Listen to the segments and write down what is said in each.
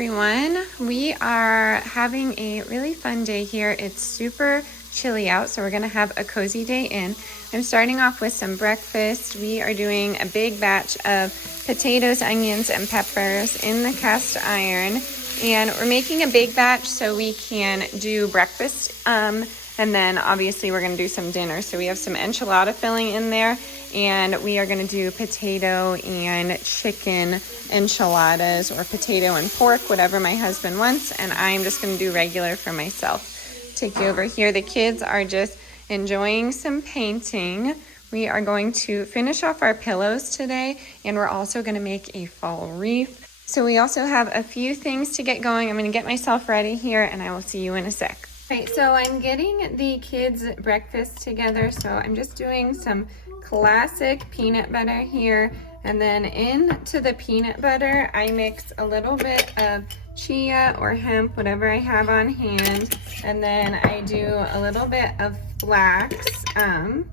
everyone. We are having a really fun day here. It's super chilly out, so we're gonna have a cozy day in. I'm starting off with some breakfast. We are doing a big batch of potatoes, onions, and peppers in the cast iron. And we're making a big batch so we can do breakfast. And then obviously we're gonna do some dinner. So we have some enchilada filling in there, and we are gonna do potato and chicken enchiladas, or potato and pork, whatever my husband wants. And I'm just gonna do regular for myself. Take you over here. The kids are just enjoying some painting. We are going to finish off our pillows today, and we're also gonna make a fall wreath. So we also have a few things to get going. I'm gonna get myself ready here, and I will see you in a sec. Right, so I'm getting the kids' breakfast together. So I'm just doing some classic peanut butter here. And then into the peanut butter, I mix a little bit of chia or hemp, whatever I have on hand. And then I do a little bit of flax. I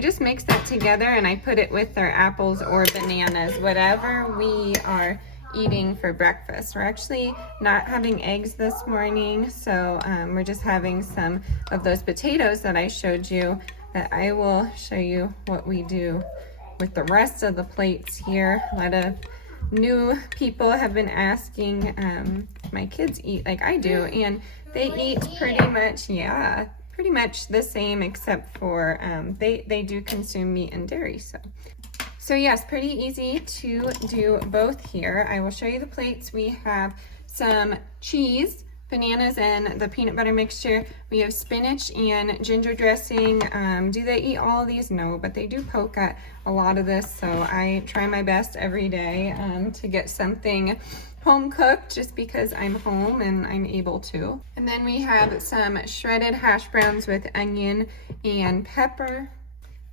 just mix that together and I put it with our apples or bananas, whatever we are eating for breakfast. We're actually not having eggs this morning, so we're just having some of those potatoes that I showed you. That I will show you what we do with the rest of the plates here. A lot of new people have been asking my kids eat like I do, and they eat pretty much the same, except for they do consume meat and dairy. So yes, pretty easy to do both here. I will show you the plates. We have some cheese, bananas, and the peanut butter mixture. We have spinach and ginger dressing. Do they eat all of these? No, but they do poke at a lot of this, so I try my best every day to get something home cooked, just because I'm home and I'm able to. And then we have some shredded hash browns with onion and pepper.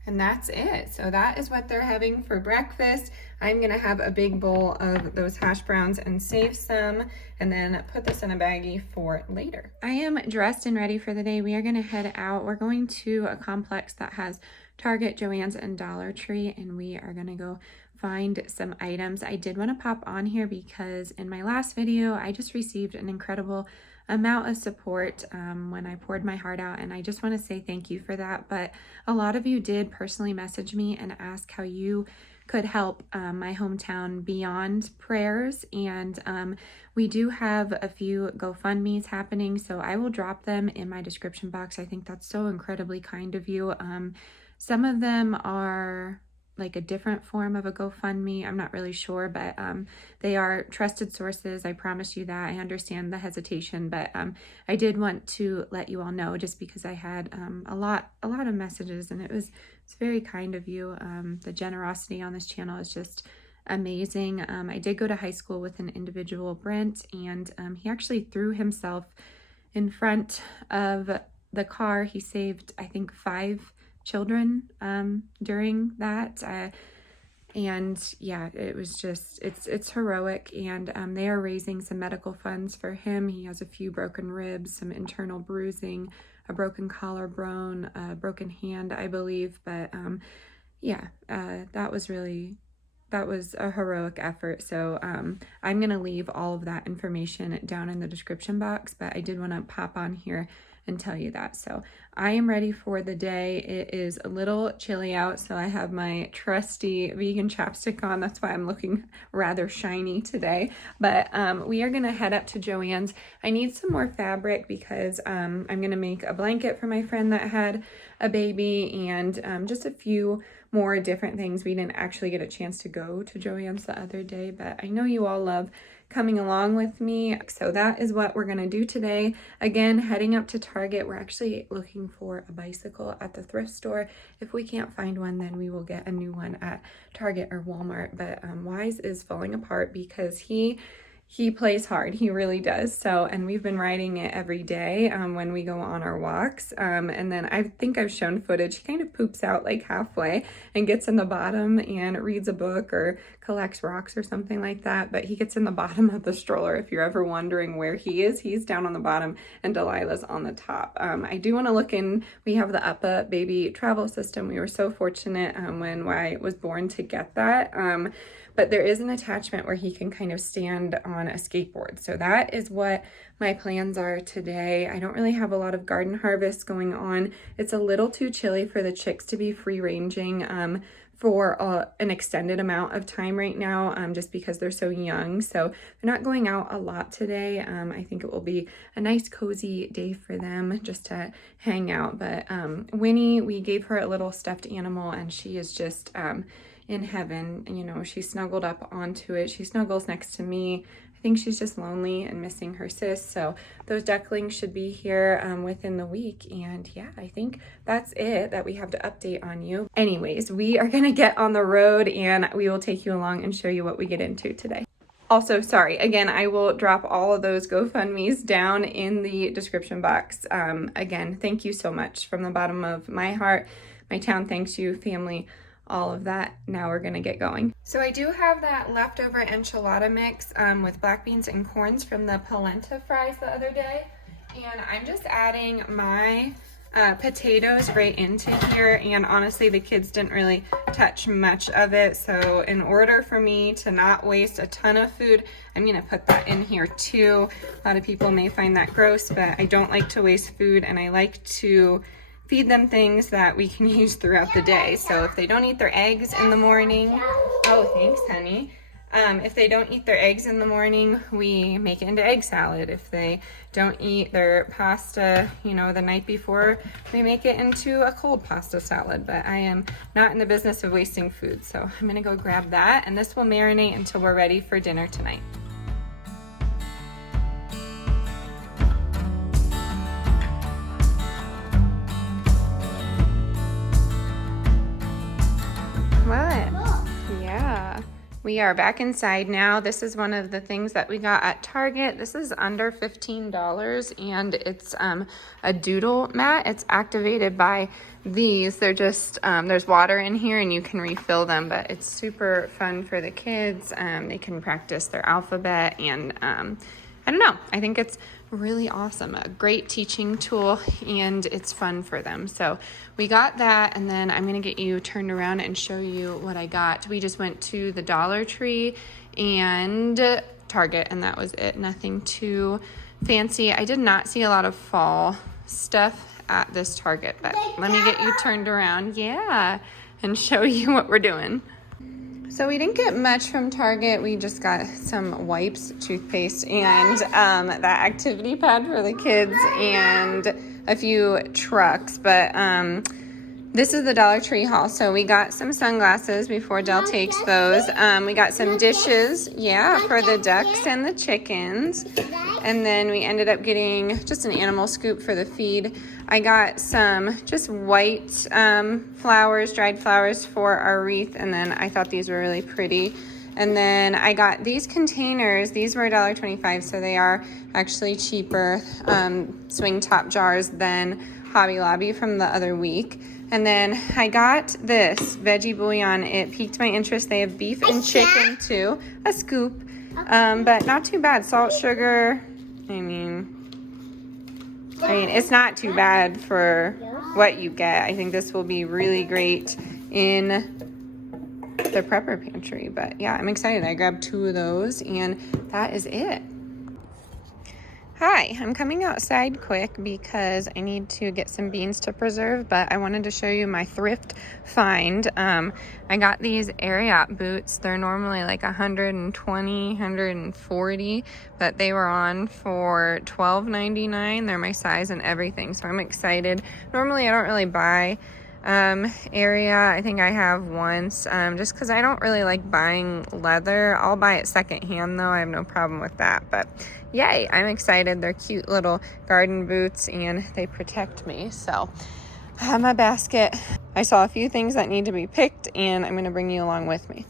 And that's it. So that is what they're having for breakfast. I'm gonna have a big bowl of those hash browns and save some, and then put this in a baggie for later. I am dressed and ready for the day. We are gonna head out. We're going to a complex that has Target, Joann's, and Dollar Tree, and we are gonna go find some items. I did want to pop on here because in my last video, I just received an incredible amount of support when I poured my heart out, and I just want to say thank you for that. But a lot of you did personally message me and ask how you could help my hometown beyond prayers, and we do have a few GoFundMes happening, so I will drop them in my description box. I think that's so incredibly kind of you. Some of them are like a different form of a GoFundMe. I'm not really sure, but they are trusted sources. I promise you that. I understand the hesitation, but I did want to let you all know, just because I had a lot of messages, and it's very kind of you. The generosity on this channel is just amazing. I did go to high school with an individual, Brent, and he actually threw himself in front of the car. He saved, I think, 5 children during that, and yeah, it was just, it's heroic. And they are raising some medical funds for him. He has a few broken ribs, some internal bruising, a broken collarbone, a broken hand, I believe. But that was a heroic effort. So I'm gonna leave all of that information down in the description box, but I did want to pop on here and tell you that. So I am ready for the day. It is a little chilly out, so I have my trusty vegan chapstick on. That's why I'm looking rather shiny today. But we are gonna head up to Joann's. I need some more fabric because I'm gonna make a blanket for my friend that had a baby, and just a few more different things. We didn't actually get a chance to go to Joann's the other day, but I know you all love coming along with me. So that is what we're gonna do today. Again, heading up to Target. We're actually looking for a bicycle at the thrift store. If we can't find one, then we will get a new one at Target or Walmart. But Wise is falling apart because he plays hard. He really does. So, and we've been riding it every day when we go on our walks. And then I think I've shown footage. He kind of poops out like halfway and gets in the bottom and reads a book or collects rocks or something like that. But he gets in the bottom of the stroller. If you're ever wondering where he is, he's down on the bottom and Delilah's on the top. I do want to look in. We have the UPPA baby travel system. We were so fortunate when I was born to get that. but there is an attachment where he can kind of stand on a skateboard. So that is what my plans are today. I don't really have a lot of garden harvest going on. It's a little too chilly for the chicks to be free ranging for an extended amount of time right now, just because they're so young. So they're not going out a lot today. I think it will be a nice cozy day for them just to hang out. But Winnie, we gave her a little stuffed animal, and she is just in heaven. You know, she snuggled up onto it. She snuggles next to me. I think she's just lonely and missing her sis. So those ducklings should be here within the week. And yeah, I think that's it that we have to update on you. Anyways, we are gonna get on the road and we will take you along and show you what we get into today. Also, sorry, again, I will drop all of those GoFundMes down in the description box. Again, thank you so much from the bottom of my heart. My town thanks you, family, all of that. Now we're gonna get going. So I do have that leftover enchilada mix with black beans and corns from the polenta fries the other day. And I'm just adding my potatoes right into here. And honestly, the kids didn't really touch much of it. So in order for me to not waste a ton of food, I'm gonna put that in here too. A lot of people may find that gross, but I don't like to waste food, and I like to feed them things that we can use throughout the day. So if they don't eat their eggs in the morning, oh, thanks, honey. If they don't eat their eggs in the morning, we make it into egg salad. If they don't eat their pasta, you know, the night before, we make it into a cold pasta salad. But I am not in the business of wasting food. So I'm gonna go grab that, and this will marinate until we're ready for dinner tonight. We are back inside now. This is one of the things that we got at Target. This is under $15, and it's a doodle mat. It's activated by these. They're just, there's water in here and you can refill them, but it's super fun for the kids. They can practice their alphabet, and I don't know, I think it's really awesome. A great teaching tool, and it's fun for them. So we got that, and then I'm going to get you turned around and show you what I got. We just went to the Dollar Tree and Target, and that was it. Nothing too fancy. I did not see a lot of fall stuff at this Target, but let me get you turned around, yeah, and show you what we're doing. So we didn't get much from Target. We just got some wipes, toothpaste, and that activity pad for the kids, and a few trucks. But this is the Dollar Tree haul. So we got some sunglasses before Del takes those. We got some dishes, yeah, for the ducks and the chickens. And then we ended up getting just an animal scoop for the feed. I got some just white flowers, dried flowers for our wreath, and then I thought these were really pretty. And then I got these containers. These were $1.25, so they are actually cheaper swing top jars than Hobby Lobby from the other week. And then I got this Veggie Bouillon. It piqued my interest. They have beef and chicken too. A scoop, but not too bad. Salt, sugar, I mean, it's not too bad for what you get. I think this will be really great in the prepper pantry. But yeah, I'm excited. I grabbed 2 of those, and that is it. Hi, I'm coming outside quick because I need to get some beans to preserve, but I wanted to show you my thrift find. I got these Ariat boots. They're normally like $120, $140, but they were on for $12.99. They're my size and everything, so I'm excited. Normally I don't really buy area. I think I have once, just because I don't really like buying leather. I'll buy it secondhand though. I have no problem with that, but yay, I'm excited. They're cute little garden boots, and they protect me. So I have my basket. I saw a few things that need to be picked, and I'm going to bring you along with me.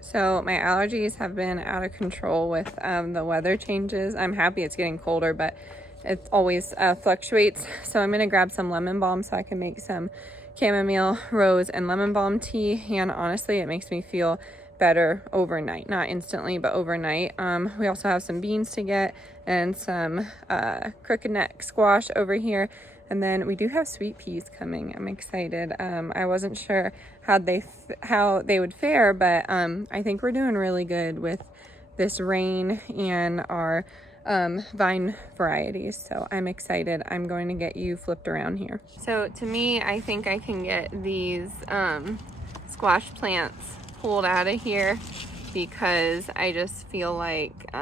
So my allergies have been out of control with the weather changes. I'm happy it's getting colder, but it always fluctuates. So I'm going to grab some lemon balm so I can make some chamomile, rose, and lemon balm tea. And honestly, it makes me feel better overnight. Not instantly, but overnight. We also have some beans to get and some crooked neck squash over here. And then we do have sweet peas coming. I'm excited. I wasn't sure how they would fare, but I think we're doing really good with this rain and our vine varieties. So I'm excited. I'm going to get you flipped around here. So to me, I think I can get these squash plants pulled out of here because I just feel like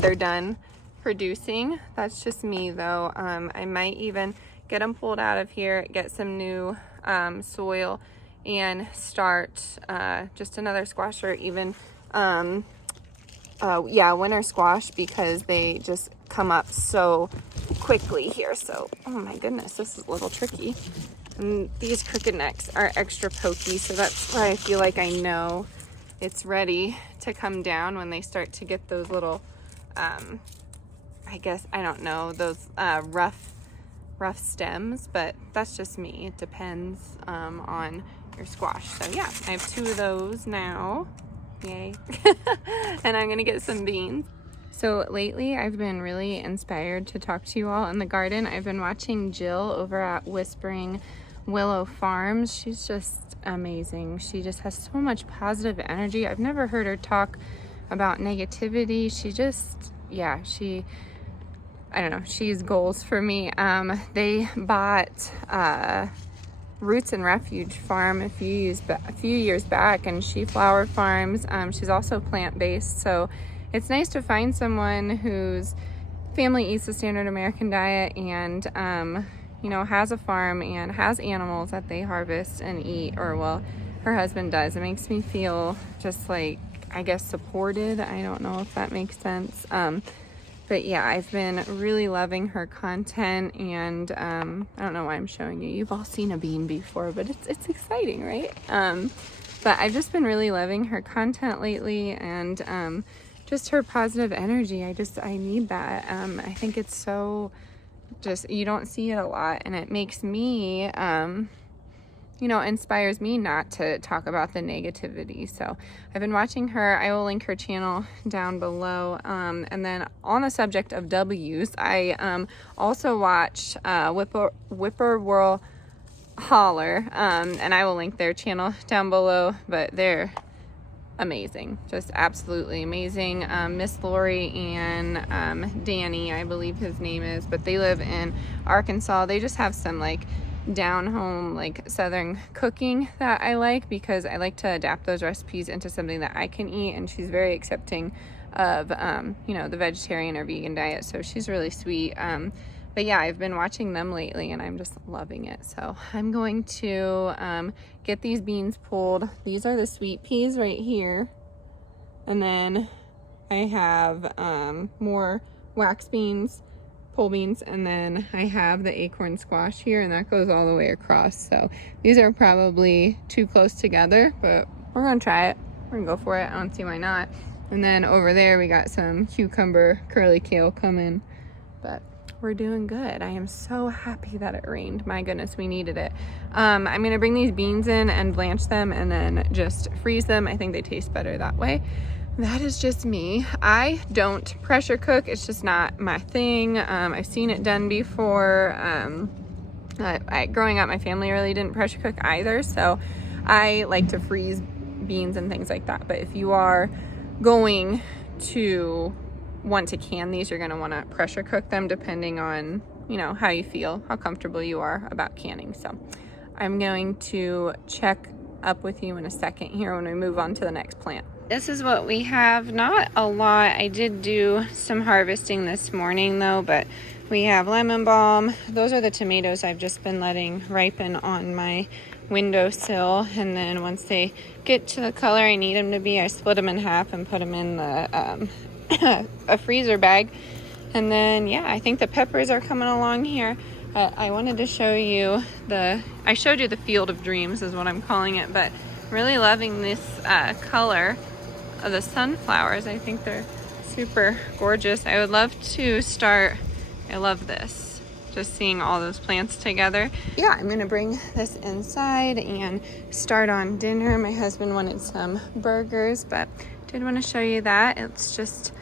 they're done producing. That's just me though. I might even get them pulled out of here, get some new soil, and start just another squash, or even winter squash, because they just come up so quickly here. So, oh my goodness, this is a little tricky. And these crooked necks are extra pokey, so that's why I feel like I know it's ready to come down when they start to get those little, I guess, I don't know, those rough stems, but that's just me. It depends on your squash. So yeah, I have 2 of those now. Yay. And I'm gonna get some beans. So lately I've been really inspired to talk to you all in the garden. I've been watching Jill over at Whispering Willow Farms. She's just amazing. She just has so much positive energy. I've never heard her talk about negativity. She just, yeah, I don't know, she's goals for me. They bought Roots and Refuge Farm a few years back, and she flower farms. She's also plant-based, so it's nice to find someone whose family eats the standard American diet and you know, has a farm and has animals that they harvest and eat, or well, her husband does. It makes me feel just like, I guess, supported. I don't know if that makes sense. But yeah, I've been really loving her content, and I don't know why I'm showing you. You've all seen a bean before, but it's exciting, right? But I've just been really loving her content lately, and just her positive energy. I need that. I think it's so just, you don't see it a lot, and it makes me, you know, inspires me not to talk about the negativity. So I've been watching her. I will link her channel down below. And then on the subject of W's, I also watch Whippoorwill Holler, and I will link their channel down below, but they're amazing, just absolutely amazing. Miss Lori and Danny, I believe his name is, but they live in Arkansas. They just have some like down home, like southern cooking that I like, because I like to adapt those recipes into something that I can eat, and she's very accepting of you know, the vegetarian or vegan diet, so she's really sweet. But yeah, I've been watching them lately and I'm just loving it. So I'm going to get these beans pulled. These are the sweet peas right here, and then I have more wax beans, pole beans, and then I have the acorn squash here, and that goes all the way across. So these are probably too close together, but we're gonna try it. We're gonna go for it. I don't see why not. And then over there we got some cucumber curly kale coming, but we're doing good. I am so happy that it rained. My goodness, we needed it. I'm gonna bring these beans in and blanch them and then just freeze them. I think they taste better that way. That is just me. I don't pressure cook. It's just not my thing. I've seen it done before. Growing up, my family really didn't pressure cook either, so I like to freeze beans and things like that. But if you are going to want to can these, you're going to want to pressure cook them, depending on, you know, how you feel, how comfortable you are about canning. So I'm going to check up with you in a second here when we move on to the next plant. This is what we have. Not a lot. I did do some harvesting this morning though, but we have lemon balm. Those are the tomatoes I've just been letting ripen on my windowsill, and then once they get to the color I need them to be, I split them in half and put them in the a freezer bag. And then yeah, I think the peppers are coming along here. I wanted to show you I showed you the Field of Dreams is what I'm calling it, but really loving this color of the sunflowers. I think they're super gorgeous. I would love to start, I love this, just seeing all those plants together. Yeah, I'm gonna bring this inside and start on dinner. My husband wanted some burgers, but did want to show you that. It's just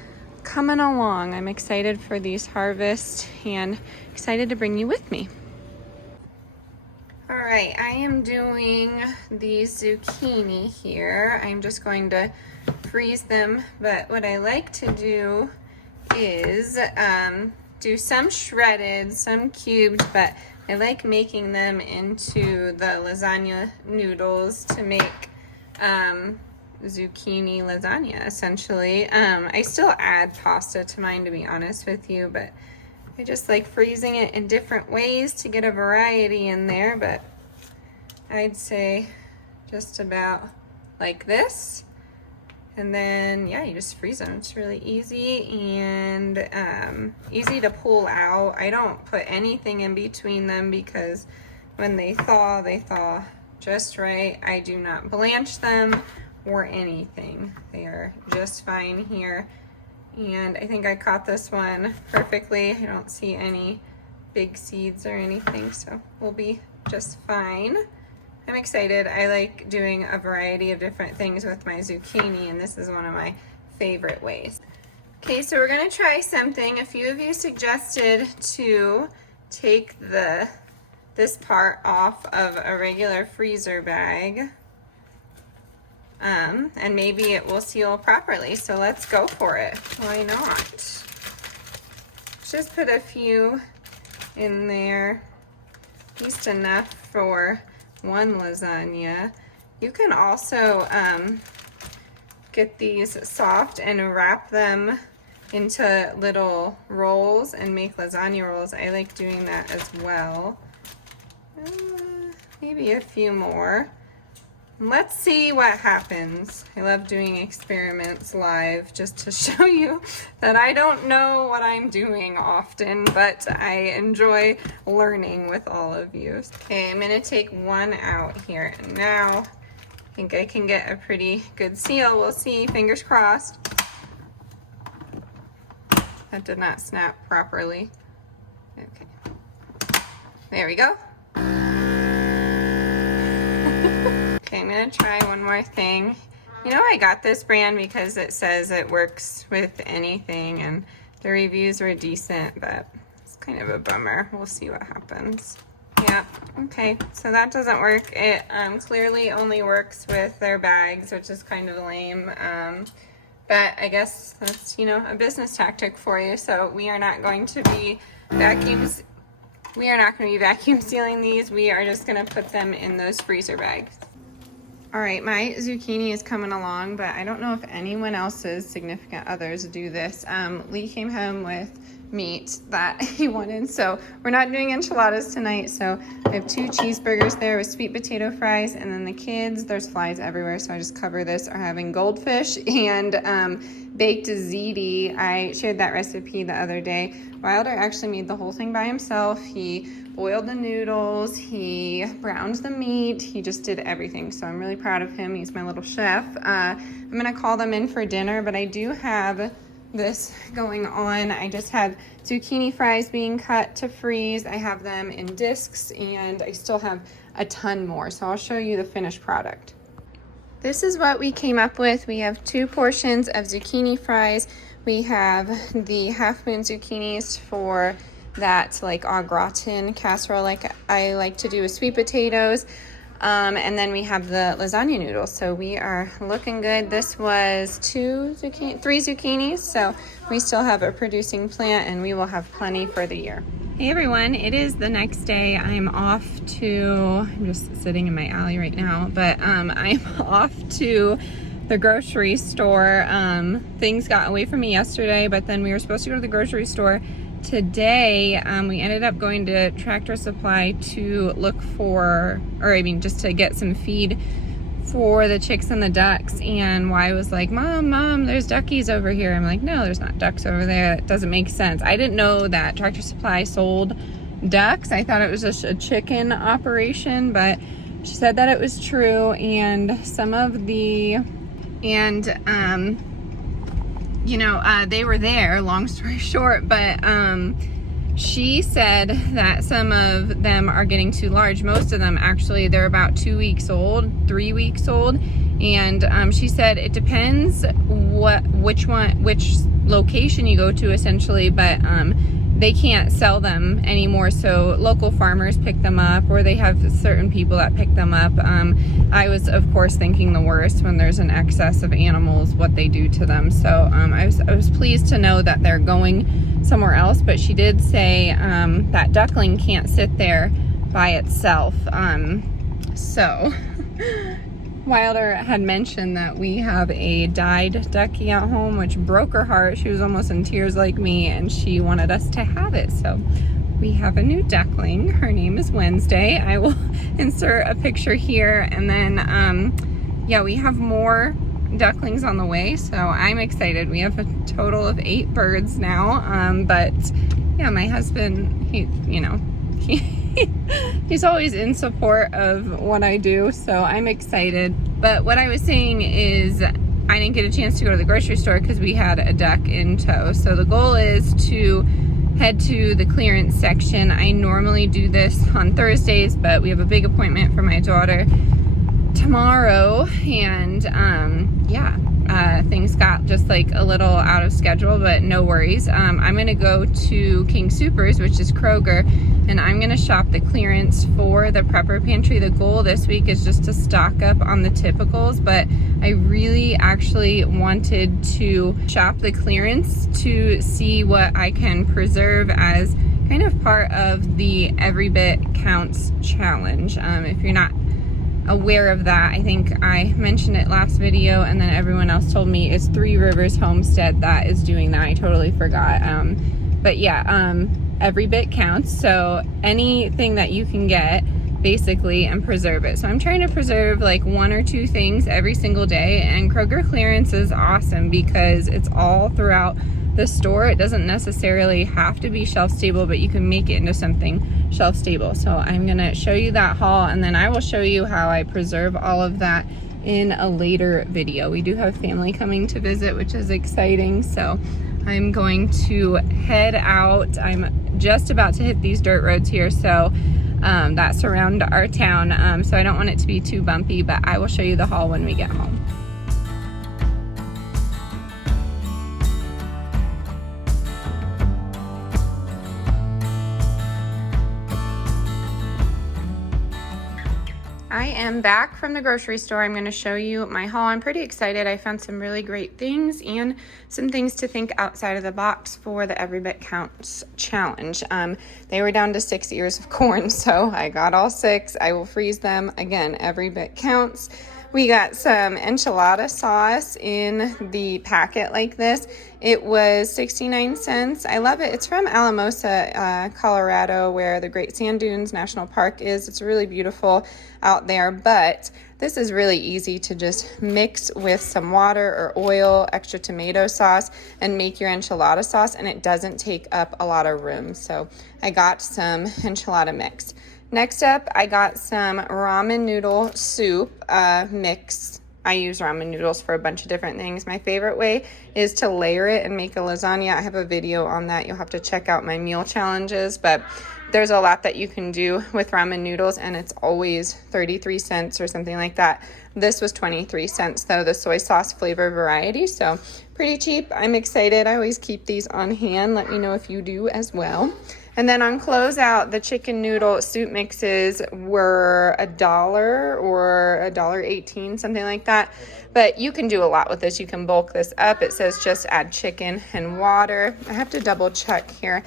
coming along. I'm excited for these harvests and excited to bring you with me. All right, I am doing the zucchini here. I'm just going to freeze them, but what I like to do is do some shredded, some cubed, but I like making them into the lasagna noodles to make zucchini lasagna, essentially. I still add pasta to mine, to be honest with you, but I just like freezing it in different ways to get a variety in there, but I'd say just about like this. And then, yeah, you just freeze them. It's really easy and easy to pull out. I don't put anything in between them because when they thaw just right. I do not blanch them or anything. They are just fine here. And I think I caught this one perfectly. I don't see any big seeds or anything, so we'll be just fine. I'm excited. I like doing a variety of different things with my zucchini, and this is one of my favorite ways. Okay, so we're gonna try something. A few of you suggested to take this part off of a regular freezer bag. And maybe it will seal properly, so let's go for it. Why not? Just put a few in there, at least enough for one lasagna. You can also get these soft and wrap them into little rolls and make lasagna rolls. I like doing that as well. Maybe a few more. Let's see what happens. I love doing experiments live just to show you that I don't know what I'm doing often, but I enjoy learning with all of you. Okay, I'm gonna take one out here. And now I think I can get a pretty good seal. We'll see, fingers crossed. That did not snap properly. Okay, there we go. Okay, I'm gonna try one more thing. You know, I got this brand because it says it works with anything and the reviews were decent, but it's kind of a bummer. We'll see what happens. Yeah, okay, so that doesn't work. It clearly only works with their bags, which is kind of lame. But I guess that's, you know, a business tactic for you. So we are not going to be vacuum sealing these. We are just gonna put them in those freezer bags. All right, my zucchini is coming along, but I don't know if anyone else's significant others do this. Lee came home with meat that he wanted, so we're not doing enchiladas tonight. So I have 2 cheeseburgers there with sweet potato fries, and then the kids, there's flies everywhere, so I just cover this, are having goldfish and baked ziti. I shared that recipe the other day. Wilder actually made the whole thing by himself. He boiled the noodles, he browned the meat, he just did everything. So I'm really proud of him. He's my little chef. I'm gonna call them in for dinner, but I do have this going on. I just have zucchini fries being cut to freeze. I have them in discs, and I still have a ton more. So I'll show you the finished product. This is what we came up with. We have 2 portions of zucchini fries. We have the half-moon zucchinis for that like au gratin casserole like I like to do with sweet potatoes. And then we have the lasagna noodles. So we are looking good. This was 3 zucchinis. So we still have a producing plant and we will have plenty for the year. Hey everyone, it is the next day. I'm just sitting in my alley right now, but I'm off to the grocery store. Things got away from me yesterday, but then we were supposed to go to the grocery store today. We ended up going to Tractor Supply to look for, just to get some feed for the chicks and the ducks. And Y was like, Mom, there's duckies over here. I'm like, no, there's not ducks over there. It doesn't make sense. I didn't know that Tractor Supply sold ducks. I thought it was just a chicken operation, but she said that it was true. And they were there, long story short, but she said that some of them are getting too large. Most of them, actually, they're about 2 weeks old, 3 weeks old. And she said it depends which location you go to, essentially, but they can't sell them anymore, so local farmers pick them up, or they have certain people that pick them up. I was, of course, thinking the worst when there's an excess of animals, what they do to them. So I was pleased to know that they're going somewhere else, but she did say that duckling can't sit there by itself. So Wilder had mentioned that we have a dyed ducky at home, which broke her heart. She was almost in tears like me, and she wanted us to have it. So we have a new duckling. Her name is Wednesday. I will insert a picture here. And then, yeah, we have more ducklings on the way, so I'm excited. We have a total of 8 birds now. But yeah, my husband, he's always in support of what I do, so I'm excited. But what I was saying is I didn't get a chance to go to the grocery store because we had a duck in tow. So the goal is to head to the clearance section. I normally do this on Thursdays, but we have a big appointment for my daughter tomorrow, and things got just like a little out of schedule, but no worries. I'm gonna go to King Soopers, which is Kroger, and I'm gonna shop the clearance for the prepper pantry. The goal this week is just to stock up on the typicals, but I really actually wanted to shop the clearance to see what I can preserve as kind of part of the Every Bit Counts challenge. If you're not aware of that, I think I mentioned it last video, and then everyone else told me it's Three Rivers Homestead that is doing that. I totally forgot. But yeah, every bit counts. So anything that you can get basically and preserve it. So I'm trying to preserve like 1 or 2 things every single day, and Kroger clearance is awesome because it's all throughout the store. It doesn't necessarily have to be shelf stable, but you can make it into something shelf stable. So I'm gonna show you that haul, and then I will show you how I preserve all of that in a later video. We do have family coming to visit, which is exciting. So I'm going to head out. I'm just about to hit these dirt roads here, so that surround our town. So I don't want it to be too bumpy, but I will show you the haul when we get home. I am back from the grocery store. I'm going to show you my haul. I'm pretty excited. I found some really great things and some things to think outside of the box for the Every Bit Counts challenge. They were down to 6 ears of corn, so I got all 6. I will freeze them. Again, every bit counts. We got some enchilada sauce in the packet like this. It was 69 cents. I love it. It's from Alamosa, Colorado, where the Great Sand Dunes National Park is. It's really beautiful out there, but this is really easy to just mix with some water or oil, extra tomato sauce, and make your enchilada sauce, and it doesn't take up a lot of room. So I got some enchilada mix. Next up, I got some ramen noodle soup mix. I use ramen noodles for a bunch of different things. My favorite way is to layer it and make a lasagna. I have a video on that. You'll have to check out my meal challenges, but there's a lot that you can do with ramen noodles, and it's always 33 cents or something like that. This was 23 cents though, the soy sauce flavor variety, so pretty cheap. I'm excited. I always keep these on hand. Let me know if you do as well. And then on closeout, the chicken noodle soup mixes were $1 or $1.18, something like that. But you can do a lot with this. You can bulk this up. It says just add chicken and water. I have to double check here.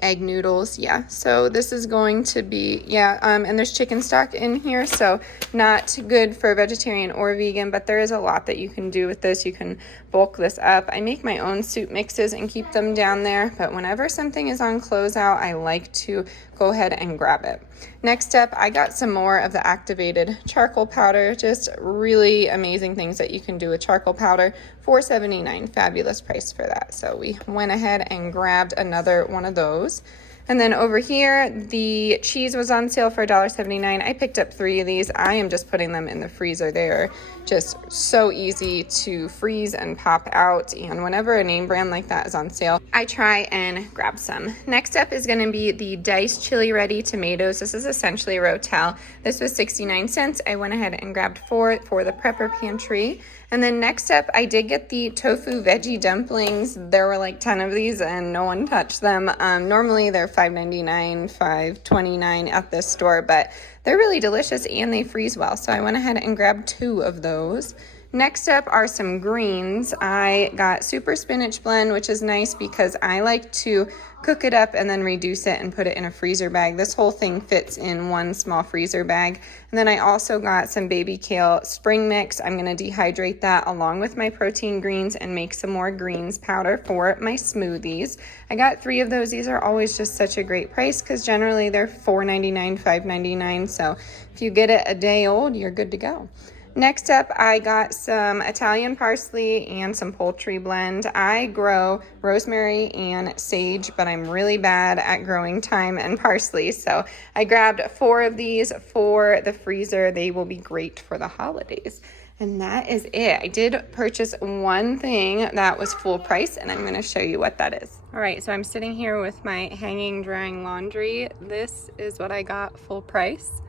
Egg noodles, yeah. So this is going to be, and there's chicken stock in here, so not good for vegetarian or vegan, but there is a lot that you can do with this. You can bulk this up. I make my own soup mixes and keep them down there, but whenever something is on closeout, I like to go ahead and grab it. Next up, I got some more of the activated charcoal powder. Just really amazing things that you can do with charcoal powder. $4.79, fabulous price for that. So we went ahead and grabbed another one of those. And then over here, the cheese was on sale for $1.79. I picked up 3 of these. I am just putting them in the freezer. They are just so easy to freeze and pop out. And whenever a name brand like that is on sale, I try and grab some. Next up is going to be the diced chili ready tomatoes. This is essentially a Rotel. This was 69 cents. I went ahead and grabbed 4 for the prepper pantry. And then next up, I did get the tofu veggie dumplings. There were like 10 of these and no one touched them. Normally they're $5.99, $5.29 at this store, but they're really delicious and they freeze well. So I went ahead and grabbed 2 of those. Next up are some greens. I got super spinach blend, which is nice because I like to cook it up and then reduce it and put it in a freezer bag. This whole thing fits in one small freezer bag. And then I also got some baby kale spring mix. I'm going to dehydrate that along with my protein greens and make some more greens powder for my smoothies. I got 3 of those. These are always just such a great price because generally they're $4.99, $5.99. So if you get it a day old, you're good to go. Next up, I got some Italian parsley and some poultry blend. I grow rosemary and sage, but I'm really bad at growing thyme and parsley. So I grabbed 4 of these for the freezer. They will be great for the holidays. And that is it. I did purchase one thing that was full price, and I'm going to show you what that is. All right, so I'm sitting here with my hanging drying laundry. This is what I got full price,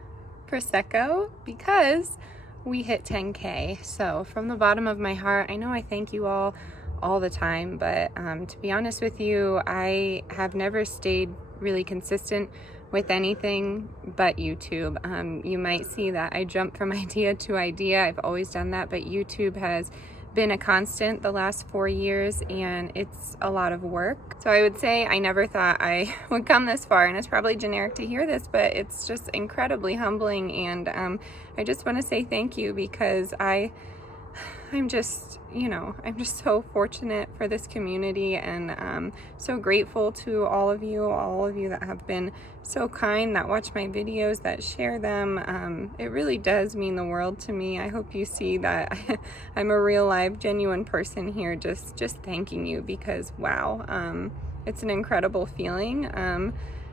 Prosecco, because we hit 10K. So from the bottom of my heart, I know I thank you all the time, but to be honest with you, I have never stayed really consistent with anything but YouTube. You might see that I jump from idea to idea. I've always done that, but YouTube has been a constant the last 4 years, and it's a lot of work. So I would say I never thought I would come this far, and it's probably generic to hear this, but it's just incredibly humbling. And I just want to say thank you because I'm just, I'm just so fortunate for this community, and so grateful to all of you that have been so kind, that watch my videos, that share them. It really does mean the world to me. I hope you see that I'm a real, live, genuine person here, just thanking you, because wow, it's an incredible feeling.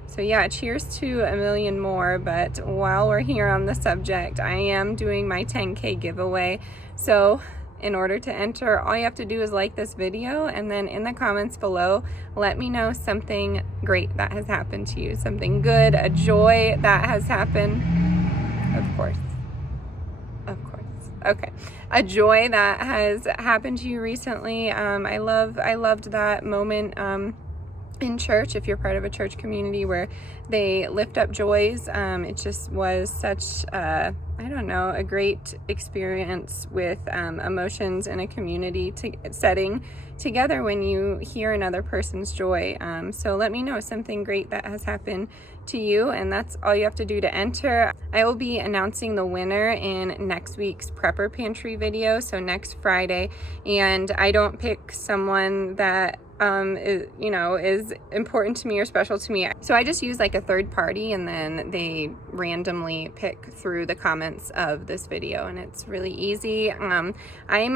So yeah, cheers to a million more. But while we're here on the subject, I am doing my 10K giveaway. So in order to enter, all you have to do is like this video, and then in the comments below, let me know something great that has happened to you, something good, a joy that has happened. Of course. Okay, a joy that has happened to you recently. I loved that moment in church. If you're part of a church community where they lift up joys, it just was such a great experience with emotions in a community setting together when you hear another person's joy. So let me know something great that has happened to you, and that's all you have to do to enter. I will be announcing the winner in next week's Prepper Pantry video, so next Friday, and I don't pick someone that is important to me or special to me. So I just use like a third party, and then they randomly pick through the comments of this video, and it's really easy. I'm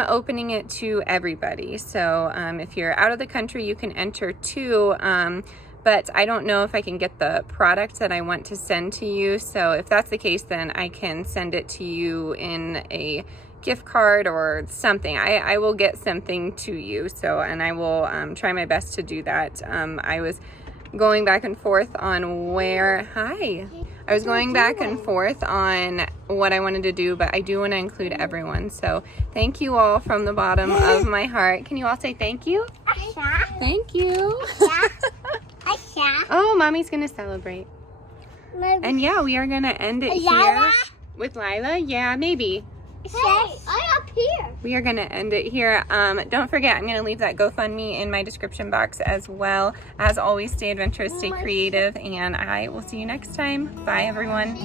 opening it to everybody. So if you're out of the country, you can enter too. But I don't know if I can get the product that I want to send to you. So if that's the case, then I can send it to you in a gift card or something. I will get something to you. So, and I will try my best to do that. I was going back and forth on I was going back and forth on what I wanted to do, but I do want to include everyone. So thank you all from the bottom of my heart. Can you all say thank you? Thank you. Oh, Mommy's gonna celebrate. And yeah, we are gonna end it here with Lila. Yeah, maybe. Hey, I'm up here. We are gonna end it here. Don't forget, I'm gonna leave that GoFundMe in my description box as well. As always, stay adventurous, stay creative, and I will see you next time. Bye, everyone.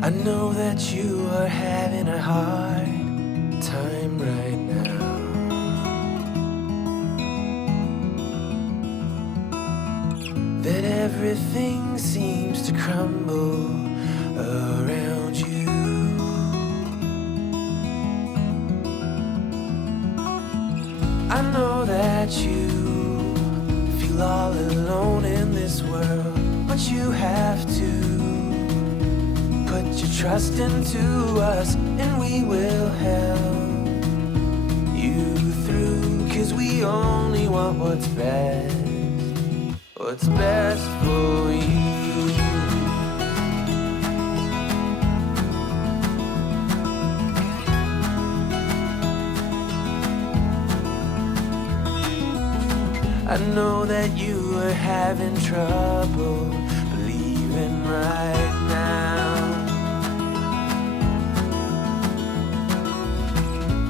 I know that you are having a hard time right now. That everything seems to crumble around you. I know that you feel all alone in this world, but you have to put your trust into us, and we will help you through. 'Cause we only want what's best for you. I know that you are having trouble believing right now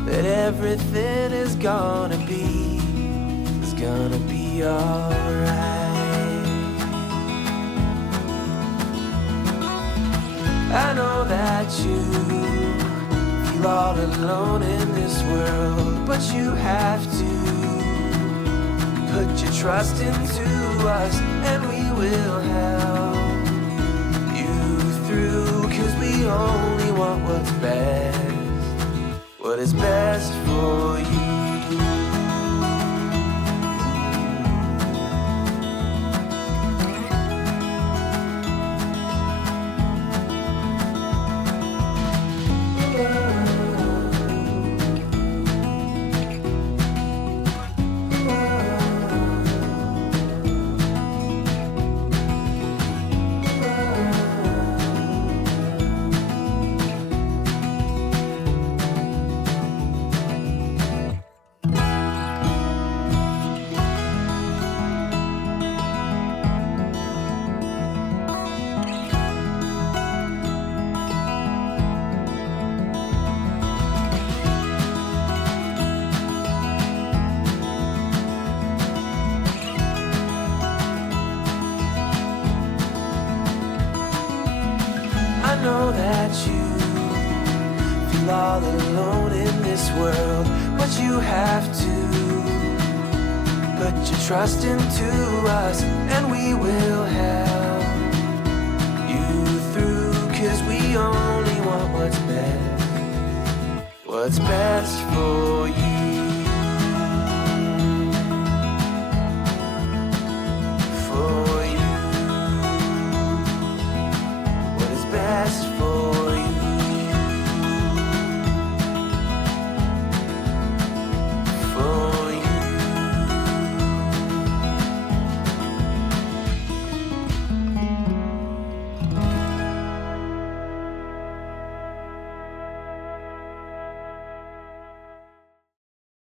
that everything is gonna be alright. I know that you feel all alone in this world, but you have to put your trust into us, and we will help you through. 'Cause we only want what's best, what is best for you. I know that you feel all alone in this world, but you have to put your trust into us, and we will help you through. 'Cause we only want what's best for you.